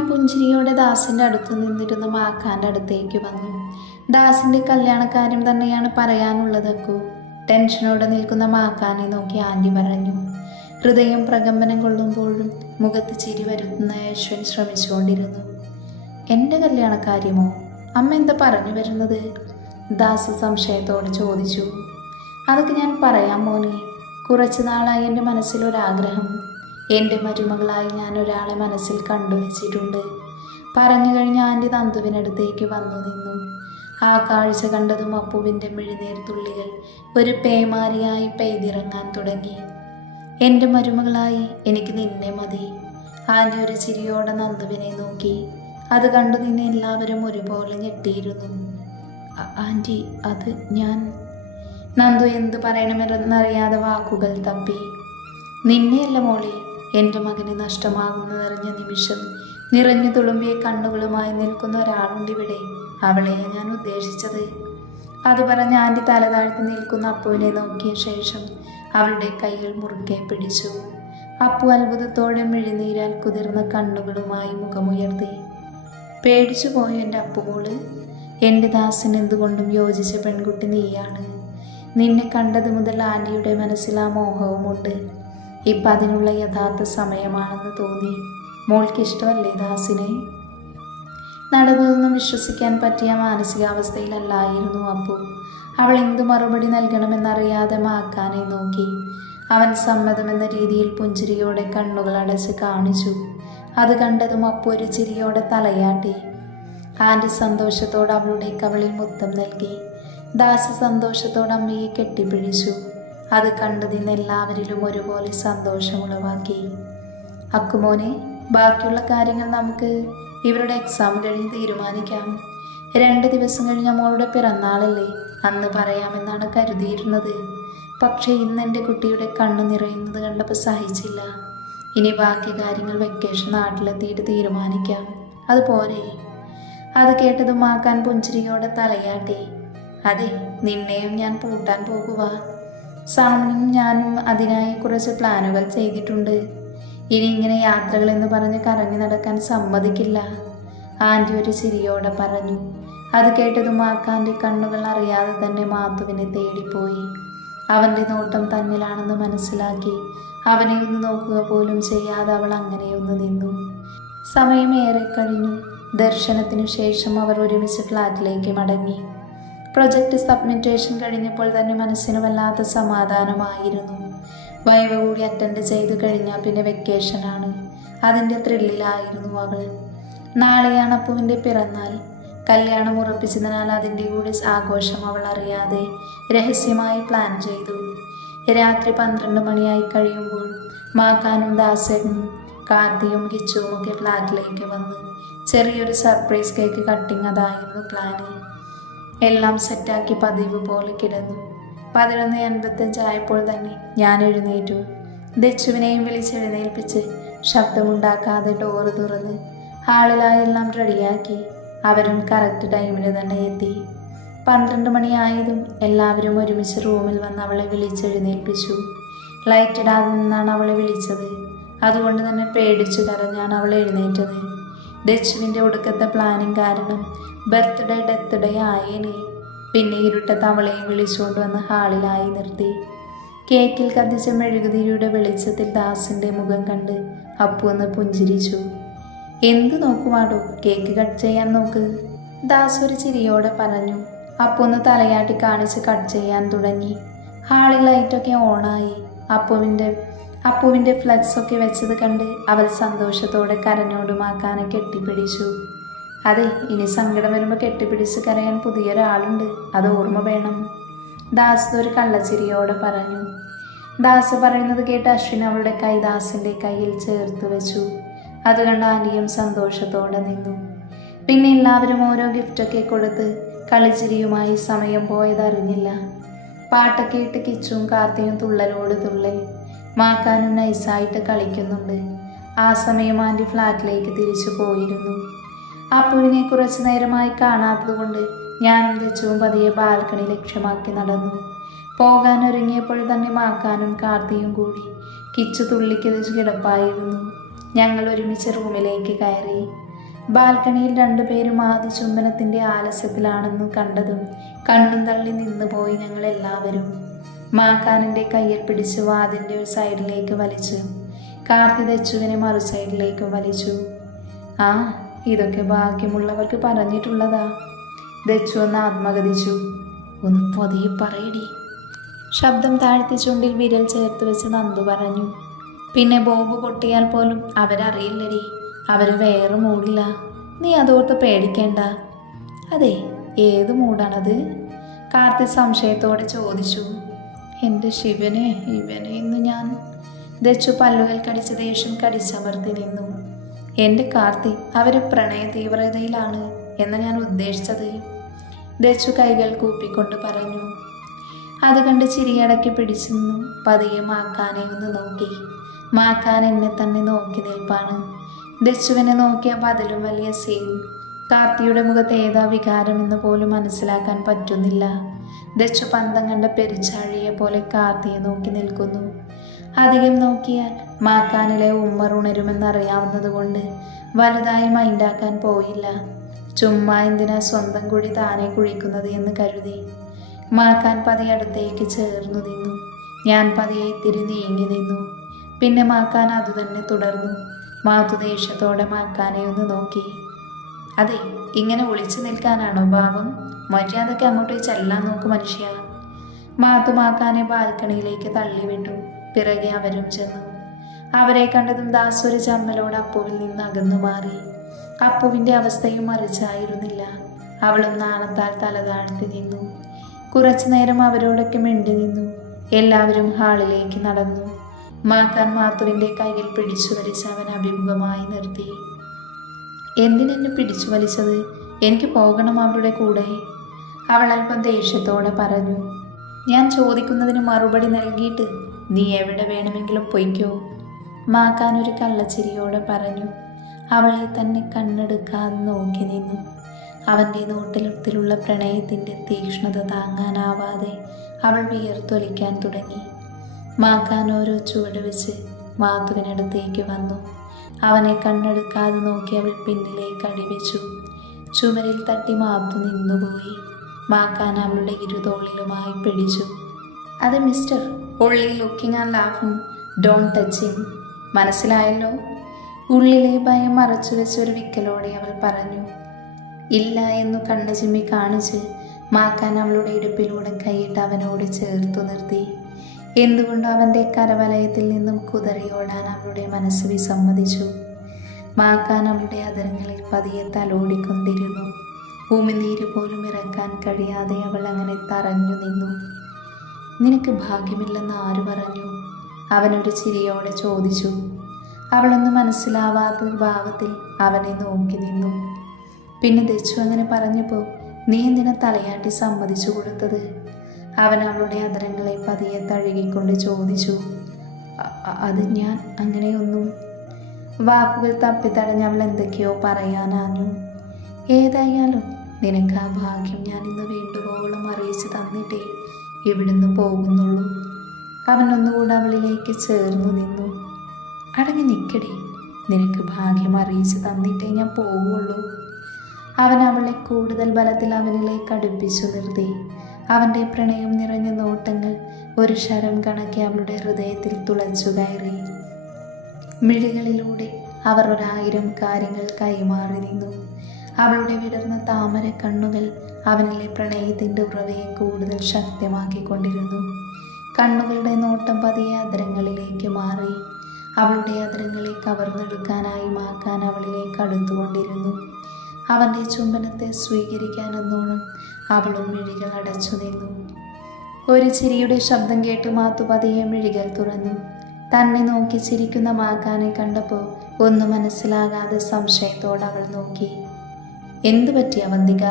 Anti പുഞ്ചിരിയോടെ ദാസിൻ്റെ അടുത്ത് നിന്നിരുന്ന മാക്കാൻ്റെ അടുത്തേക്ക് വന്നു. ദാസിൻ്റെ കല്യാണക്കാര്യം തന്നെയാണ് പറയാനുള്ളതൊക്കെ. ടെൻഷനോടെ നിൽക്കുന്ന മാക്കാനെ നോക്കി ആൻറ്റി പറഞ്ഞു. ഹൃദയം പ്രകമ്പനം കൊള്ളുമ്പോഴും മുഖത്ത് ചിരി വരുത്തുന്ന യശ്വൻ ശ്രമിച്ചുകൊണ്ടിരുന്നു. എൻ്റെ കല്യാണക്കാര്യമോ? അമ്മ എന്താ പറഞ്ഞു വരുന്നത്? ദാസ് സംശയത്തോടെ ചോദിച്ചു. അതൊക്കെ ഞാൻ പറയാം മോനെ. കുറച്ചു നാളായി എൻ്റെ മനസ്സിലൊരാഗ്രഹം. എൻ്റെ മരുമകളായി ഞാൻ ഒരാളെ മനസ്സിൽ കണ്ടുവച്ചിട്ടുണ്ട്. പറഞ്ഞു കഴിഞ്ഞ് ആൻറ്റി നന്ദുവിനടുത്തേക്ക് വന്നു നിന്നു. ആ കാഴ്ച കണ്ടതും അപ്പുവിൻ്റെ മിഴിനീർ തുള്ളികൾ ഒരു പേമാരിയായി പെയ്തിറങ്ങാൻ തുടങ്ങി. എൻ്റെ മരുമകളായി എനിക്ക് നിന്നെ മതി. ആൻറ്റി ഒരു ചിരിയോടെ നന്ദുവിനെ നോക്കി. അത് കണ്ടു നിന്ന് എല്ലാവരും ഒരുപോലെ ഞെട്ടിയിരുന്നു. ആൻറ്റി, അത് ഞാൻ... നന്ദു എന്തു പറയണമെന്നറിയാതെ വാക്കുകൾ തപ്പി. നിന്നെയല്ല മോളെ, എൻ്റെ മകനെ നഷ്ടമാകുന്നതറിഞ്ഞ നിമിഷം നിറഞ്ഞു തുളുമ്പിയ കണ്ണുകളുമായി നിൽക്കുന്ന ഒരാളുണ്ടിവിടെ. അവളെയാണ് ഞാൻ ഉദ്ദേശിച്ചത്. അത് പറഞ്ഞ് ആൻറ്റി തല താഴ്ത്തി നിൽക്കുന്ന അപ്പുവിനെ നോക്കിയ ശേഷം അവളുടെ കൈകൾ മുറുക്കെ പിടിച്ചു. അപ്പു അത്ഭുതത്തോടെ മിഴിനീരാൽ കുതിർന്ന കണ്ണുകളുമായി മുഖമുയർത്തി. പേടിച്ചു പോയി എൻ്റെ അപ്പുമോള്. എൻ്റെ ദാസൻ എന്തുകൊണ്ടും യോജിച്ച പെൺകുട്ടി നീയാണ്. നിന്നെ കണ്ടത് മുതൽ ആൻറ്റിയുടെ മനസ്സിൽ ആ മോഹവുമുണ്ട്. ഇപ്പം അതിനുള്ള യഥാർത്ഥ സമയമാണെന്ന് തോന്നി. മോൾക്കിഷ്ടമല്ലേ ദാസിനെ? നടന്നതൊന്നും വിശ്വസിക്കാൻ പറ്റിയ മാനസികാവസ്ഥയിലല്ലായിരുന്നു അപ്പു. അവൾ എന്തു മറുപടി നൽകണമെന്നറിയാതെ മാക്കാനെ നോക്കി. അവൻ സമ്മതമെന്ന രീതിയിൽ പുഞ്ചിരിയോടെ കണ്ണുകൾ അടച്ച് കാണിച്ചു. അത് കണ്ടതും അപ്പു ഒരു ചിരിയോടെ തലയാട്ടി. ആൻറ്റി സന്തോഷത്തോടെ അവളുടെ കവളിൽ മുത്തം നൽകി. ദാസ് സന്തോഷത്തോടെ അമ്മയെ കെട്ടിപ്പിടിച്ചു. അത് കണ്ടു നിന്ന് എല്ലാവരിലും ഒരുപോലെ സന്തോഷമുളവാക്കി. അക്കുമോനെ, ബാക്കിയുള്ള കാര്യങ്ങൾ നമുക്ക് ഇവരുടെ എക്സാം കഴിഞ്ഞ് തീരുമാനിക്കാം. 2 ദിവസം കഴിഞ്ഞ മോളുടെ പിറന്നാളല്ലേ, അന്ന് പറയാമെന്നാണ് കരുതിയിരുന്നത്. പക്ഷേ ഇന്ന് എൻ്റെ കുട്ടിയുടെ കണ്ണ് നിറയുന്നത് കണ്ടപ്പോൾ സഹിച്ചില്ല. ഇനി ബാക്കി കാര്യങ്ങൾ വെക്കേഷൻ നാട്ടിലെത്തിയിട്ട് തീരുമാനിക്കാം. അതുപോലെ. അത് കേട്ടതും മാക്കാൻ പുഞ്ചിരിയോടെ തലയാട്ടി. അതെ, നിന്നെയും ഞാൻ പൂട്ടാൻ പോകുക. സാമനും ഞാനും അതിനായി കുറച്ച് പ്ലാനുകൾ ചെയ്തിട്ടുണ്ട്. ഇനി ഇങ്ങനെ യാത്രകളെന്ന് പറഞ്ഞ് കറങ്ങി നടക്കാൻ സമ്മതിക്കില്ല. ആൻറ്റി ഒരു ചിരിയോടെ പറഞ്ഞു. അത് കേട്ടതും മാക്കാൻ്റെ കണ്ണുകൾ അറിയാതെ തന്നെ മാത്തുവിനെ തേടിപ്പോയി. അവൻ്റെ നോട്ടം തന്നിലാണെന്ന് മനസ്സിലാക്കി അവനെ ഒന്ന് നോക്കുക പോലും ചെയ്യാതെ അവൾ അങ്ങനെയൊന്ന് നിന്നു. സമയമേറെ കഴിഞ്ഞു. ദർശനത്തിനു ശേഷം അവർ ഒരുമിച്ച് ഫ്ലാറ്റിലേക്ക് മടങ്ങി. പ്രൊജക്റ്റ് സബ്മിറ്റേഷൻ കഴിഞ്ഞപ്പോൾ തന്നെ മനസ്സിന് വല്ലാത്ത സമാധാനമായിരുന്നു. വൈവ കൂടി അറ്റൻഡ് ചെയ്തു കഴിഞ്ഞാൽ പിന്നെ വെക്കേഷനാണ്. അതിൻ്റെ ത്രില്ലിലായിരുന്നു അവൾ. നാളെയാണ് അപ്പുവിൻ്റെ പിറന്നാൾ. കല്യാണം ഉറപ്പിച്ചതിനാൽ അതിൻ്റെ കൂടി ആഘോഷം അവൾ അറിയാതെ രഹസ്യമായി പ്ലാൻ ചെയ്തു. രാത്രി 12 മണിയായി കഴിയുമ്പോൾ മാക്കാനും ദാസനും കാർത്തിയും കിച്ചുവും ഒക്കെ ഫ്ലാറ്റിലേക്ക് വന്നു. ചെറിയൊരു സർപ്രൈസ് കേക്ക് കട്ടിങ് അതായിരുന്നു പ്ലാന്. എല്ലാം സെറ്റാക്കി പതിവ് പോലെ കിടന്നു. 11:85 ആയപ്പോൾ തന്നെ ഞാൻ എഴുന്നേറ്റു. ദച്ചുവിനെയും വിളിച്ചെഴുന്നേൽപ്പിച്ച് ശബ്ദമുണ്ടാക്കാതെ ഡോറ് തുറന്ന് ഹാളിലായെല്ലാം റെഡിയാക്കി. അവരും കറക്റ്റ് ടൈമിന് തന്നെ എത്തി. 12 മണിയായതും എല്ലാവരും ഒരുമിച്ച് റൂമിൽ വന്ന് അവളെ വിളിച്ചെഴുന്നേൽപ്പിച്ചു. ലൈറ്റ് ഇടാതെ നിന്നാണ് അവളെ വിളിച്ചത്. അതുകൊണ്ട് തന്നെ പേടിച്ചു കരഞ്ഞാണ് അവൾ എഴുന്നേറ്റത്. ദച്ചുവിൻ്റെ ഒടുക്കത്തെ പ്ലാനിങ് കാരണം ബർത്ത്ഡേ ഡെത്ത് ഡേ ആയേനെ. പിന്നെ ഇരുട്ടത്ത് അവളെയും വിളിച്ചുകൊണ്ട് വന്ന് ഹാളിലായി നിർത്തി. കേക്കിൽ കത്തിച്ച മെഴുകുതിരിയുടെ വെളിച്ചത്തിൽ ദാസിൻ്റെ മുഖം കണ്ട് അപ്പു ഒന്ന് പുഞ്ചിരിച്ചു. എന്തു നോക്കുവാടോ, കേക്ക് കട്ട് ചെയ്യാൻ നോക്ക്. ദാസ് ഒരു ചിരിയോടെ പറഞ്ഞു. അപ്പു ഒന്ന് തലയാട്ടി കാണിച്ച് കട്ട് ചെയ്യാൻ തുടങ്ങി. ഹാളിൽ ലൈറ്റൊക്കെ ഓണായി. അപ്പുവിൻ്റെ ഫ്ലക്സ് ഒക്കെ വെച്ചത് കണ്ട് അവൾ സന്തോഷത്തോടെ കരഞ്ഞോടുമാക്കാനെ കെട്ടിപ്പിടിച്ചു. അതെ, ഇനി സങ്കടം വരുമ്പോൾ കെട്ടിപ്പിടിച്ച് കരയാൻ പുതിയൊരാളുണ്ട്, അത് ഓർമ്മ വേണം. ദാസ് ഒരു കള്ളച്ചിരിയോടെ പറഞ്ഞു. ദാസ് പറയുന്നത് കേട്ട് അശ്വിൻ അവളുടെ കൈ ദാസിൻ്റെ കയ്യിൽ ചേർത്ത് വെച്ചു. അത് കണ്ട് ആൻറ്റിയും സന്തോഷത്തോടെ നിന്നു. പിന്നെ എല്ലാവരും ഓരോ ഗിഫ്റ്റൊക്കെ കൊടുത്ത് കളിച്ചിരിയുമായി സമയം പോയതറിഞ്ഞില്ല. പാട്ടൊക്കെ ഇട്ട് കിച്ചും കാർത്തിയും തുള്ളലോട് തുള്ളൽ. മാക്കാനും നൈസായിട്ട് കളിക്കുന്നുണ്ട്. ആ സമയം ആൻറ്റി ഫ്ലാറ്റിലേക്ക് തിരിച്ചു പോയിരുന്നു. അപ്പുവിനെ കുറച്ചു നേരമായി കാണാത്തത് കൊണ്ട് ഞാനും ദച്ചുവും പതിയെ ബാൽക്കണി ലക്ഷ്യമാക്കി നടന്നു. പോകാനൊരുങ്ങിയപ്പോൾ തന്നെ മാക്കാനും കാർത്തിയും കൂടി കിച്ചു തുള്ളിക്കിതച്ച് കിടപ്പായിരുന്നു. ഞങ്ങൾ ഒരുമിച്ച് റൂമിലേക്ക് കയറി. ബാൽക്കണിയിൽ രണ്ടുപേരും ആദ്യ ചുംബനത്തിൻ്റെ ആലസ്യത്തിലാണെന്ന് കണ്ടതും കണ്ണും തള്ളി നിന്നുപോയി ഞങ്ങളെല്ലാവരും. മാക്കാനിൻ്റെ കയ്യിൽ പിടിച്ച് വാതിൻ്റെ ഒരു സൈഡിലേക്ക് വലിച്ചു. കാർത്തി ദച്ചുവിനെ മറു സൈഡിലേക്ക് വലിച്ചു. ആ, ഇതൊക്കെ ഭാഗ്യമുള്ളവർക്ക് പറഞ്ഞിട്ടുള്ളതാ. ദച്ചു ഒന്ന് ആത്മഗതിച്ചു. ഒന്ന് പതിയെ പറയടി. ശബ്ദം താഴ്ത്തി ചുണ്ടിൽ വിരൽ ചേർത്ത് വെച്ച് നന്ദു പറഞ്ഞു. പിന്നെ ബോംബ് പൊട്ടിയാൽ പോലും അവരറിയില്ലടി. അവർ വേറെ മൂടില്ല. നീ അതോർത്ത് പേടിക്കേണ്ട. അതെ, ഏത് മൂടാണത്? കാർത്തി സംശയത്തോടെ ചോദിച്ചു. എൻ്റെ ശിവനെ, ഇവനെ ഇന്ന് ഞാൻ. ദച്ചു പല്ലുകൾ കടിച്ച് ദേഷ്യം കടിച്ചമർത്തി നിന്നു. എൻ്റെ കാർത്തി, അവർ പ്രണയ തീവ്രതയിലാണ് എന്ന് ഞാൻ ഉദ്ദേശിച്ചത്. ദച്ചു കൈകൾ കൂപ്പിക്കൊണ്ട് പറഞ്ഞു. അത് കണ്ട് ചിരിയടക്കി പിടിച്ചു നിന്നു. പതിയെ മാക്കാനെ ഒന്ന് നോക്കി. മാക്കാൻ എന്നെ തന്നെ നോക്കി നിൽപ്പാണ്. ദച്ചുവിനെ നോക്കിയപ്പോൾ അതിലും വലിയ സീൻ. കാർത്തിയുടെ മുഖത്ത് ഏതാ വികാരമെന്ന് പോലും മനസ്സിലാക്കാൻ പറ്റുന്നില്ല. ദച്ചു പന്തം കണ്ട പെരിച്ചാഴിയെ പോലെ കാർത്തിയെ നോക്കി നിൽക്കുന്നു. അധികം നോക്കിയാൽ മാക്കാനിലെ ഉമ്മർ ഉണരുമെന്നറിയാവുന്നത് കൊണ്ട് വലുതായി മൈൻഡാക്കാൻ പോയില്ല. ചുമ്മാ എന്തിനാ സ്വന്തം കുഴി താനെ കുഴിക്കുന്നത് എന്ന് കരുതി. മാക്കാൻ പതിയെ അടുത്തേക്ക് ചേർന്നു നിന്നു. ഞാൻ പതിയെ ഇത്തിരി നീങ്ങി നിന്നു. പിന്നെ മാക്കാൻ അതുതന്നെ തുടർന്നു. മാത്തു ദേഷ്യത്തോടെ മാക്കാനെ ഒന്ന് നോക്കി. അതെ, ഇങ്ങനെ ഒളിച്ചു നിൽക്കാനാണോ ഭാവം? മര്യാദയ്ക്ക് അങ്ങോട്ട് ചെല്ലാൻ നോക്ക് മനുഷ്യ. മാത്തു മാക്കാനെ ബാൽക്കണിയിലേക്ക് തള്ളിവിട്ടു. പിറകെ അവരും ചെന്നു. അവരെ കണ്ടതും ദാസ് ഒരു ചമ്മലോട് അപ്പുവിൽ നിന്ന് അകന്നു മാറി. അപ്പുവിൻ്റെ അവസ്ഥയും മറിച്ചായിരുന്നില്ല. അവളും നാണത്താൽ തല താഴ്ത്തി നിന്നു. കുറച്ചു നേരം അവരോടൊക്കെ മിണ്ടി നിന്നു. എല്ലാവരും ഹാളിലേക്ക് നടന്നു. മാക്കാൻ മാത്തുവിൻ്റെ കയ്യിൽ പിടിച്ചു വലിച്ച് അവൻ അഭിമുഖമായി നിർത്തി. എന്തിനെന്നെ പിടിച്ചു വലിച്ചത്? എനിക്ക് പോകണം അവരുടെ കൂടെ. അവൾ അല്പം ദേഷ്യത്തോടെ പറഞ്ഞു. ഞാൻ ചോദിക്കുന്നതിന് മറുപടി നൽകിയിട്ട് നീ എവിടെ വേണമെങ്കിലും പൊയ്ക്കോ. മാക്കാൻ ഒരു കള്ളച്ചിരിയോടെ പറഞ്ഞു. അവളെ തന്നെ കണ്ണെടുക്കാതെ നോക്കി നിന്നു. അവൻ്റെ നോട്ടത്തിലുള്ള പ്രണയത്തിൻ്റെ തീക്ഷ്ണത താങ്ങാനാവാതെ അവൾ വിയർത്തൊലിക്കാൻ തുടങ്ങി. മാക്കാൻ ഓരോ ചുവട് വെച്ച് മാത്തുവിനടുത്തേക്ക് വന്നു. അവനെ കണ്ണെടുക്കാതെ നോക്കി അവൾ പിന്നിലേക്ക് അടിവെച്ചു. ചുമരിൽ തട്ടി മാത്തു നിന്നുപോയി. മാക്കാൻ അവളുടെ ഇരുതോളിലുമായി പിടിച്ചു. അത് മിസ്റ്റർ, ഉള്ളി looking and laughing, don't touch him. മനസ്സിലായല്ലോ? ഉള്ളിലെ ഭയം മറച്ചു വെച്ചൊരു വിക്കലോടെ അവൾ പറഞ്ഞു. ഇല്ല എന്നു കണ്ണു ചിമ്മി കാണിച്ച് മാക്കാൻ അവളുടെ ഇടുപ്പിലൂടെ കൈയിട്ട് അവനോട് ചേർത്തു നിർത്തി. എന്തുകൊണ്ടോ അവൻ്റെ കരവലയത്തിൽ നിന്നും കുതറിയോടാൻ അവളുടെ മനസ്സ് വിസമ്മതിച്ചു. മാക്കാൻ അവളുടെ അതരങ്ങളിൽ പതിയെ തലോടിക്കൊണ്ടിരുന്നു. ഉമിനീര് പോലും ഇറക്കാൻ കഴിയാതെ അവൾ അങ്ങനെ തറഞ്ഞു നിന്നു. നിനക്ക് ഭാഗ്യമില്ലെന്ന് ആര് പറഞ്ഞു? അവനൊരു ചിരിയോടെ ചോദിച്ചു. അവളൊന്നും മനസ്സിലാവാത്ത ഭാവത്തിൽ അവനെ നോക്കി നിന്നു. പിന്നെ ദച്ചു അങ്ങനെ പറഞ്ഞപ്പോൾ നീ എന്തിനാ തലയാട്ടി സമ്മതിച്ചു കൊടുത്തത്? അവൻ അവളുടെ അതരങ്ങളെ പതിയെ തഴുകിക്കൊണ്ട് ചോദിച്ചു. അത് ഞാൻ അങ്ങനെയൊന്നും. വാക്കുകൾ തപ്പിത്തടഞ്ഞ് അവൾ എന്തൊക്കെയോ പറയാനാഞ്ഞു. ഏതായാലും നിനക്ക് ആ ഭാഗ്യം ഞാൻ ഇന്ന് വേണ്ടുവോളം അറിയിച്ചു തന്നിട്ടേ ഇവിടുന്ന് പോകുന്നുള്ളൂ. അവൻ ഒന്നുകൂടെ അവളിലേക്ക് ചേർന്നു നിന്നു. അടങ്ങി നിൽക്കടി, നിനക്ക് ഭാഗ്യം അറിയിച്ചു തന്നിട്ടേ ഞാൻ പോകുള്ളൂ. അവൻ അവളെ കൂടുതൽ ബലത്തിൽ അവനിലേക്ക് അടുപ്പിച്ചു നിർത്തി. അവൻ്റെ പ്രണയം നിറഞ്ഞ നോട്ടങ്ങൾ ഒരു ശരം കണക്കെ അവളുടെ ഹൃദയത്തിൽ തുളച്ചു കയറി. മിഴികളിലൂടെ അവർ 1000 കാര്യങ്ങൾ കൈമാറി നിന്നു. അവളുടെ വിടർന്ന താമര കണ്ണുകൾ അവനിലെ പ്രണയത്തിൻ്റെ ഉറവയെ കൂടുതൽ ശക്തമാക്കിക്കൊണ്ടിരുന്നു. കണ്ണുകളുടെ നോട്ടം പതിയെ അതരങ്ങളിലേക്ക് മാറി. അവളുടെ അതരങ്ങളെ കവർന്നെടുക്കാനായി മാക്കാൻ അവളിലേക്ക് അടുത്തുകൊണ്ടിരുന്നു. അവൻ്റെ ചുംബനത്തെ സ്വീകരിക്കാനെന്നോണം അവളും മിഴികൾ അടച്ചു നിന്നു. ഒരു ചിരിയുടെ ശബ്ദം കേട്ട് മാത്തു പതിയെ മിഴികൾ തുറന്നു. തന്നെ നോക്കി ചിരിക്കുന്ന മാക്കാനെ കണ്ടപ്പോൾ ഒന്നും മനസ്സിലാകാതെ സംശയത്തോടെ അവൾ നോക്കി. എന്തു പറ്റി അവന്തിക?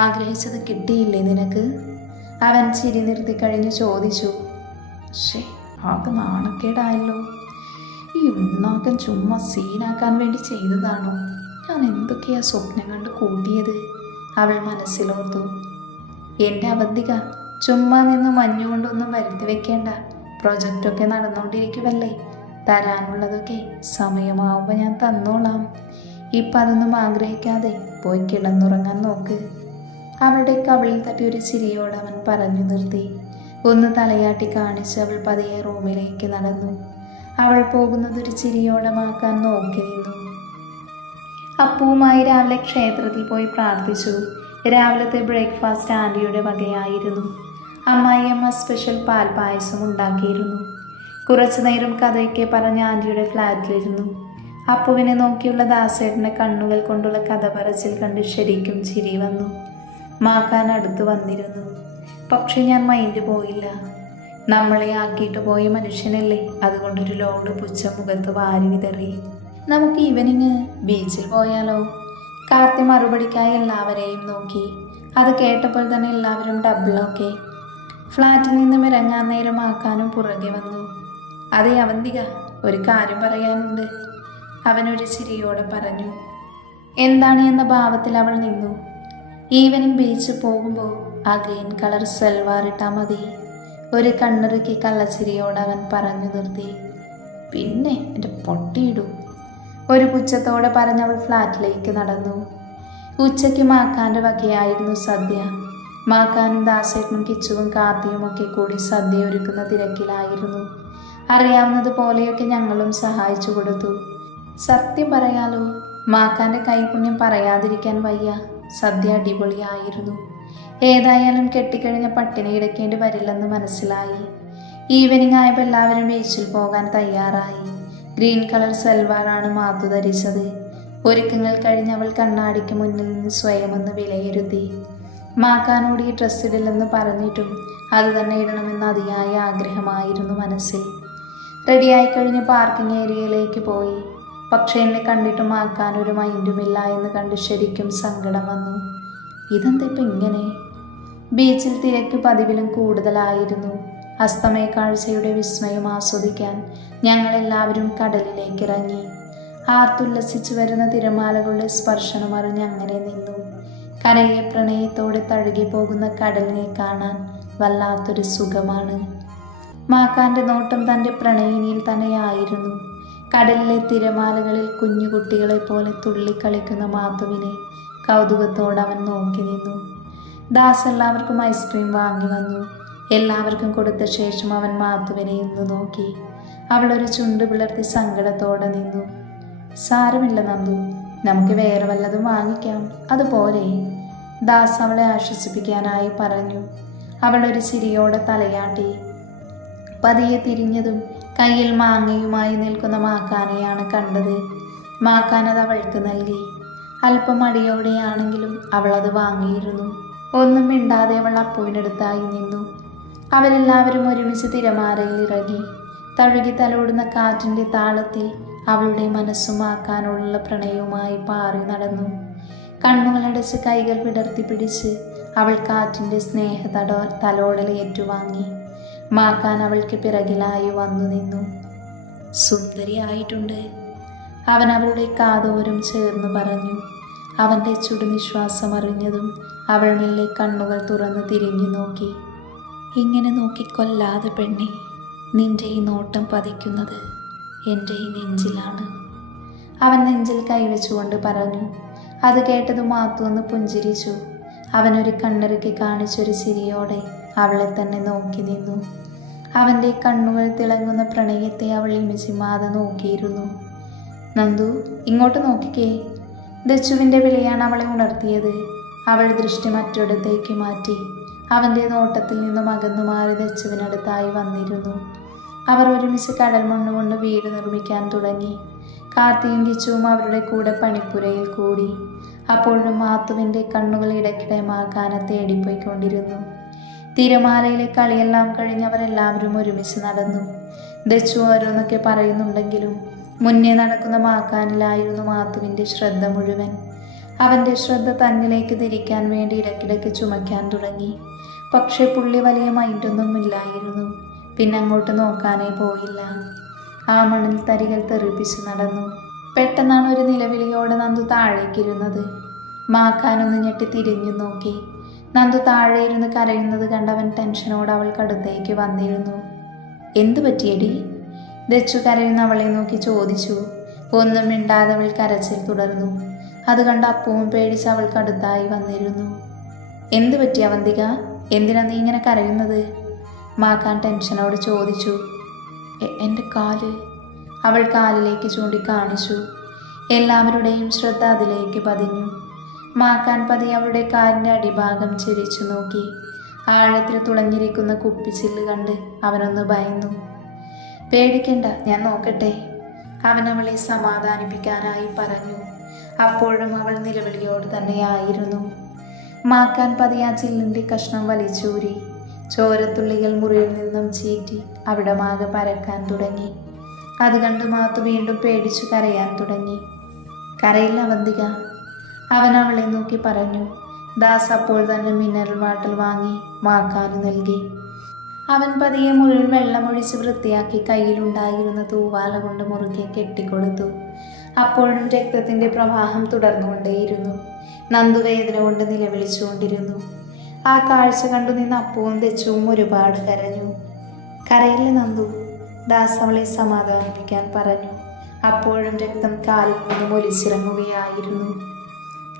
ആഗ്രഹിച്ചത് കിട്ടിയില്ലേ നിനക്ക്? അവൻ ചിരി നിർത്തി കഴിഞ്ഞ് ചോദിച്ചു. ആകെ നാണക്കേടായല്ലോ. ഈ ഉണ്ണാക്കൻ ചുമ്മാ സീനാക്കാൻ വേണ്ടി ചെയ്തതാണോ? ഞാൻ എന്തൊക്കെയാ സ്വപ്നം കണ്ട് കൂട്ടിയത്? അവൾ മനസ്സിലോർത്തു. എൻ്റെ അവന്തിക, ചുമ്മാ നിന്ന് മഞ്ഞുകൊണ്ടൊന്നും വരുത്തി വെക്കേണ്ട. പ്രൊജക്റ്റൊക്കെ നടന്നുകൊണ്ടിരിക്കുമല്ലേ. തരാനുള്ളതൊക്കെ സമയമാവുമ്പോൾ ഞാൻ തന്നോളാം. ഇപ്പം അതൊന്നും ആഗ്രഹിക്കാതെ പോയി കിടന്നുറങ്ങാൻ നോക്ക്. അവളുടെ കവിളിൽ തട്ടി ഒരു ചിരിയോട് അവൻ പറഞ്ഞു നിർത്തി. ഒന്ന് തലയാട്ടി കാണിച്ച് അവൾ പതിയെ റൂമിലേക്ക് നടന്നു. അവൾ പോകുന്നതൊരു ചിരിയോടെ മാക്കാൻ നോക്കി നിന്നു. അപ്പുവുമായി രാവിലെ ക്ഷേത്രത്തിൽ പോയി പ്രാർത്ഥിച്ചു. രാവിലത്തെ ബ്രേക്ക്ഫാസ്റ്റ് ആൻറ്റിയുടെ വകയായിരുന്നു. അമ്മായിയമ്മ സ്പെഷ്യൽ പാൽ പായസം ഉണ്ടാക്കിയിരുന്നു. കുറച്ചു നേരം കഥയൊക്കെ പറഞ്ഞ് ആൻറ്റിയുടെ ഫ്ലാറ്റിലിരുന്നു. അപ്പുവിനെ നോക്കിയുള്ള ദാസേട്ടൻ്റെ കണ്ണുകൾ കൊണ്ടുള്ള കഥ പറച്ചിൽ കണ്ട് ശരിക്കും ചിരി വന്നു. മാക്കാൻ അടുത്ത് വന്നിരുന്നു. പക്ഷെ ഞാൻ മൈൻഡ് പോയില്ല. നമ്മളെ ആക്കിയിട്ട് പോയ മനുഷ്യനല്ലേ, അതുകൊണ്ടൊരു ലോഡ് പുച്ഛ മുഖത്ത് വാരി വിതറി. നമുക്ക് ഈവനിങ് ബീച്ചിൽ പോയാലോ? കാർത്തി മറുപടിക്കായി എല്ലാവരെയും നോക്കി. അത് കേട്ടപ്പോൾ തന്നെ എല്ലാവരും ഡബിളൊക്കെ. ഫ്ലാറ്റിൽ നിന്നും ഇറങ്ങാൻ നേരം ആക്കാനും പുറകെ വന്നു. അതെ അവന്തിക, ഒരു കാര്യം പറയാനുണ്ട്, അവനൊരു ചിരിയോടെ പറഞ്ഞു. എന്താണ് എന്ന ഭാവത്തിൽ അവൾ നിന്നു. ഈവനിങ് ബീച്ചിൽ പോകുമ്പോൾ ആ ഗ്രീൻ കളർ സൽവാർ ഇട്ടാൽ മതി, ഒരു കണ്ണിറുക്കി കള്ളച്ചിരിയോട് അവൻ പറഞ്ഞു നിർത്തി. പിന്നെ എൻ്റെ പൊട്ടിയിടും, ഒരു പുച്ഛത്തോടെ പറഞ്ഞവൾ ഫ്ലാറ്റിലേക്ക് നടന്നു. ഉച്ചയ്ക്ക് മാക്കാൻ്റെ വകയായിരുന്നു സദ്യ. മാക്കാനും ദാസേട്ടനും കിച്ചുവും കാർത്തിയും ഒക്കെ കൂടി സദ്യ ഒരുക്കുന്ന തിരക്കിലായിരുന്നു. അറിയാവുന്നത് പോലെയൊക്കെ ഞങ്ങളും സഹായിച്ചു കൊടുത്തു. സത്യം പറയാലോ, മാക്കാൻ്റെ കൈപുണ്യം പറയാതിരിക്കാൻ വയ്യ. സദ്യ അടിപൊളിയായിരുന്നു. ഏതായാലും കെട്ടിക്കഴിഞ്ഞ പട്ടിണി കിടക്കേണ്ടി വരില്ലെന്ന് മനസ്സിലായി. ഈവനിങ് ആയപ്പോൾ എല്ലാവരും ബീച്ചിൽ പോകാൻ തയ്യാറായി. ഗ്രീൻ കളർ സൽവാറാണ് മാത്തു ധരിച്ചത്. ഒരുക്കങ്ങൾ കഴിഞ്ഞവൾ കണ്ണാടിക്ക് മുന്നിൽ നിന്ന് സ്വയം ഒന്ന് വിലയിരുത്തി. മാക്കാനോട് ഈ ഡ്രസ്സ് ഇടില്ലെന്ന് പറഞ്ഞിട്ടും അത് തന്നെ ഇടണമെന്ന് അതിയായ ആഗ്രഹമായിരുന്നു മനസ്സിൽ. റെഡിയായി കഴിഞ്ഞ് പാർക്കിംഗ് ഏരിയയിലേക്ക് പോയി. പക്ഷേ എന്നെ കണ്ടിട്ട് മാക്കാൻ ഒരു മൈൻഡുമില്ല എന്ന് കണ്ട് ശരിക്കും സങ്കടം വന്നു. ഇതെന്താ ഇപ്പം ഇങ്ങനെ? ബീച്ചിൽ തിരക്ക് പതിവിലും കൂടുതലായിരുന്നു. അസ്തമയ കാഴ്ചയുടെ വിസ്മയം ആസ്വദിക്കാൻ ഞങ്ങളെല്ലാവരും കടലിലേക്ക് ഇറങ്ങി. ആർത്തുല്ലസിച്ചു വരുന്ന തിരമാലകളുടെ സ്പർശനം അറിഞ്ഞ് അങ്ങനെ നിന്നു. കരയെ പ്രണയത്തോടെ തഴുകി പോകുന്ന കടലിനെ കാണാൻ വല്ലാത്തൊരു സുഖമാണ്. മാക്കാൻ്റെ നോട്ടം തൻ്റെ പ്രണയിനിയിൽ തന്നെയായിരുന്നു. കടലിലെ തിരമാലകളിൽ കുഞ്ഞുകുട്ടികളെ പോലെ തുള്ളിക്കളിക്കുന്ന മാത്തുവിനെ കൗതുകത്തോടെ അവൻ നോക്കി നിന്നു. ദാസ് എല്ലാവർക്കും ഐസ്ക്രീം വാങ്ങി വന്നു. എല്ലാവർക്കും കൊടുത്ത ശേഷം അവൻ മാത്തുവിനെ ഇന്ന് നോക്കി. അവളൊരു ചുണ്ട് പിളർത്തി സങ്കടത്തോടെ നിന്നു. സാരമില്ല നന്ദു, നമുക്ക് വേറെ വല്ലതും വാങ്ങിക്കാം, അതുപോലെ ദാസ് അവളെ ആശ്വസിപ്പിക്കാനായി പറഞ്ഞു. അവളൊരു ചിരിയോടെ തലയാട്ടി. പതിയെ തിരിഞ്ഞതും കയ്യിൽ മാങ്ങയുമായി നിൽക്കുന്ന മാക്കാനെയാണ് കണ്ടത്. മാക്കാനത് അവൾക്ക് നൽകി. അല്പം മടിയോടെയാണെങ്കിലും അവളത് വാങ്ങിയിരുന്നു. ഒന്നും മിണ്ടാതെ അവൾ അപ്പുവിനടുത്തായി നിന്നു. അവരെല്ലാവരും ഒരുമിച്ച് തിരമാലയിൽ ഇറങ്ങി. തഴുകി തലോടുന്ന കാറ്റിൻ്റെ താളത്തിൽ അവളുടെ മനസ്സും മാക്കാനുള്ള പ്രണയവുമായി പാറി നടന്നു. കണ്ണുകളടച്ച് കൈകൾ വിടർത്തി പിടിച്ച് അവൾ കാറ്റിൻ്റെ സ്നേഹ തലോടൽ ഏറ്റുവാങ്ങി. മാക്കാൻ അവൾക്ക് പിറകിലായി വന്നു നിന്നു. സുന്ദരിയായിട്ടുണ്ട്, അവൻ അവളുടെ കാതോരം ചേർന്ന് പറഞ്ഞു. അവൻ്റെ ചുടുനിശ്വാസം അറിഞ്ഞതും അവൾ മെല്ലെ കണ്ണുകൾ തുറന്ന് തിരിഞ്ഞു നോക്കി. ഇങ്ങനെ നോക്കിക്കൊല്ലാതെ പെണ്ണെ, നിന്റെ ഈ നോട്ടം പതിക്കുന്നത് എൻ്റെ ഈ നെഞ്ചിലാണ്, അവൻ നെഞ്ചിൽ കൈവച്ചുകൊണ്ട് പറഞ്ഞു. അത് കേട്ടത് മാത്തു ഒന്ന് പുഞ്ചിരിച്ചു. അവനൊരു കണ്ണിറുക്കി കാണിച്ചൊരു ചിരിയോടെ അവളെ തന്നെ നോക്കി നിന്നു. അവൻ്റെ കണ്ണുകൾ തിളങ്ങുന്ന പ്രണയത്തെ അവൾ ഇമിച്ചിമാതെ നോക്കിയിരുന്നു. നന്ദു, ഇങ്ങോട്ട് നോക്കിക്കേ. ദച്ചുവിൻ്റെ വിളിയാണ് അവളെ ഉണർത്തിയത്. അവൾ ദൃഷ്ടി മറ്റൊരിടത്തേക്ക് മാറ്റി. അവൻ്റെ നോട്ടത്തിൽ നിന്നും അകന്നു മാറി ദച്ചുവിനടുത്തായി വന്നിരുന്നു. അവർ ഒരുമിച്ച് കടൽ മണ്ണുകൊണ്ട് വീട് നിർമ്മിക്കാൻ തുടങ്ങി. കാർത്തിയും കിച്ചുവും അവരുടെ കൂടെ പണിപ്പുരയിൽ കൂടി. അപ്പോഴും മാത്തുവിൻ്റെ കണ്ണുകൾ ഇടയ്ക്കിടെ മാക്കാനെ തേടിപ്പോയിക്കൊണ്ടിരുന്നു. തിരമാലയിലെ കളിയെല്ലാം കഴിഞ്ഞവരെല്ലാവരും ഒരുമിച്ച് നടന്നു. ദച്ചു ഓരോന്നൊക്കെ പറയുന്നുണ്ടെങ്കിലും മുന്നേ നടക്കുന്ന മാക്കാനിലായിരുന്നു മാത്തുവിൻ്റെ ശ്രദ്ധ മുഴുവൻ. അവൻ്റെ ശ്രദ്ധ തന്നിലേക്ക് തിരിക്കാൻ വേണ്ടി ഇടയ്ക്കിടയ്ക്ക് ചുമയ്ക്കാൻ തുടങ്ങി. പക്ഷേ പുള്ളി വലിയ മൈൻഡൊന്നും ഇല്ലായിരുന്നു. പിന്നെ അങ്ങോട്ട് നോക്കാനേ പോയില്ല. ആ മണ്ണിൽ തരികൾ തെറിപ്പിച്ച് നടന്നു. പെട്ടെന്നാണ് ഒരു നിലവിളിയോടെ നന്ദു താഴേക്കിരുന്നത്. മാക്കാനൊന്ന് ഞെട്ടി തിരിഞ്ഞു നോക്കി. നന്ദു താഴെ ഇരുന്ന് കരയുന്നത് കണ്ടവൻ ടെൻഷനോട് അവൾക്കടുത്തേക്ക് വന്നിരുന്നു. എന്തു പറ്റിയടി? ദച്ചു കരയുന്ന അവളെ നോക്കി ചോദിച്ചു. ഒന്നും മിണ്ടാതെ അവൾ കരച്ചിൽ തുടർന്നു. അത് കണ്ട് അപ്പുവും പേടിച്ച് അവൾക്കടുത്തായി വന്നിരുന്നു. എന്തു പറ്റി അവന്തിക? എന്തിനാ നീ ഇങ്ങനെ കരയുന്നത്? മാക്കാൻ ടെൻഷനോട് ചോദിച്ചു. എൻ്റെ കാല്. അവൾ കാലിലേക്ക് ചൂണ്ടിക്കാണിച്ചു. എല്ലാവരുടെയും ശ്രദ്ധ അതിലേക്ക് പതിഞ്ഞു. മാക്കാൻ പതിയെ അവളുടെ കാലിൻ്റെ അടിഭാഗം ചിരിച്ചു നോക്കി. ആഴത്തിൽ തുളഞ്ഞിരിക്കുന്ന കുപ്പിച്ചില്ല് കണ്ട് അവനൊന്ന് ഭയന്നു. പേടിക്കണ്ട, ഞാൻ നോക്കട്ടെ, അവൻ അവളെ സമാധാനിപ്പിക്കാനായി പറഞ്ഞു. അപ്പോഴും അവൾ നിലവിളിയോട് തന്നെയായിരുന്നു. മാക്കാൻ പതിയെ ആ ചില്ലിൻ്റെ കഷ്ണം വലിച്ചൂരി. ചോരത്തുള്ളികൾ മുറിയിൽ നിന്നും ചീറ്റി അവിടമാകെ പരക്കാൻ തുടങ്ങി. അത് കണ്ട് മാത്തു വീണ്ടും പേടിച്ചു കരയാൻ തുടങ്ങി. കരയില്ല അവന്തിക, അവൻ അവളെ നോക്കി പറഞ്ഞു. ദാസ് അപ്പോൾ തന്നെ മിനറൽ വാട്ടർ വാങ്ങി മാക്കാന് നൽകി. അവൻ പതിയെ മുറിൽ വെള്ളമൊഴിച്ച് വൃത്തിയാക്കി കയ്യിലുണ്ടായിരുന്ന തൂവാല കൊണ്ട് മുറുകെ കെട്ടിക്കൊടുത്തു. അപ്പോഴും രക്തത്തിൻ്റെ പ്രവാഹം തുടർന്നുകൊണ്ടേയിരുന്നു. നന്ദു വേദന കൊണ്ട് നിലവിളിച്ചുകൊണ്ടിരുന്നു. ആ കാഴ്ച കണ്ടു നിന്ന് അപ്പവും തെച്ചുവും ഒരുപാട് കരഞ്ഞു. കരയില്ല നന്ദു, ദാസ് അവളെ സമാധാനിപ്പിക്കാൻ പറഞ്ഞു. അപ്പോഴും രക്തം കാലിൽ നിന്നും ഒലിച്ചിറങ്ങുകയായിരുന്നു.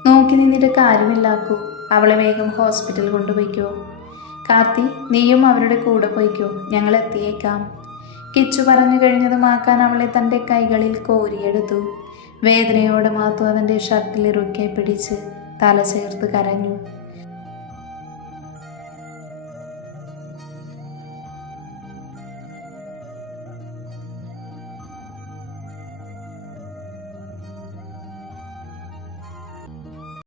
നോക്കി നിന്നിട്ട് കാര്യമില്ലാക്കൂ, അവളെ വേഗം ഹോസ്പിറ്റൽ കൊണ്ടുപോയിക്കോ. കാർത്തി, നീയും അവരുടെ കൂടെ പോയിക്കോ, ഞങ്ങൾ എത്തിയേക്കാം. കിച്ചു പറഞ്ഞു കഴിഞ്ഞതും ആക്കാൻ അവളെ തൻ്റെ കൈകളിൽ കോരിയെടുത്തു. വേദനയോടെ മാത്തു അവൻ്റെ ഷർട്ടിൽ ഇറുക്കെ പിടിച്ച് തല ചേർത്ത് കരഞ്ഞു.